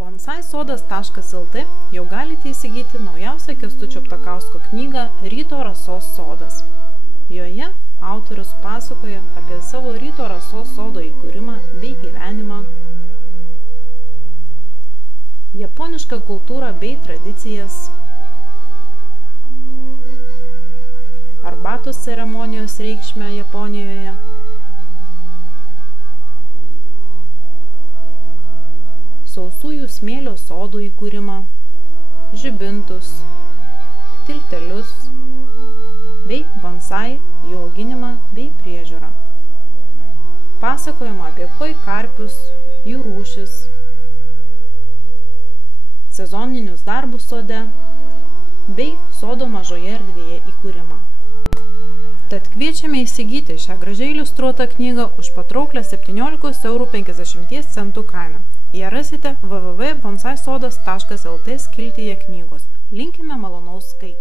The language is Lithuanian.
bonsaisodas.lt jau galite įsigyti naujausią Kęstučio Ptakausko knygą Ryto rasos sodas. Joje autorius pasakoja apie savo Ryto rasos sodo įkūrimą bei gyvenimą, japonišką kultūrą bei tradicijas, arbatos ceremonijos reikšmę Japonijoje, sausųjų smėlio sodų įkūrimą, žibintus, tiltelius bei bonsai, jų auginimą bei priežiūrą. Pasakojama apie koi karpius, jų rūšis, sezoninius darbus sode bei sodo mažoje erdvėje įkūrimą. Tad kviečiame įsigyti šią gražiai iliustruotą knygą už patrauklę 17,50 € kainą. Ją rasite www.bonsaisodas.lt skiltyje knygos. Linkime malonaus skaitymų.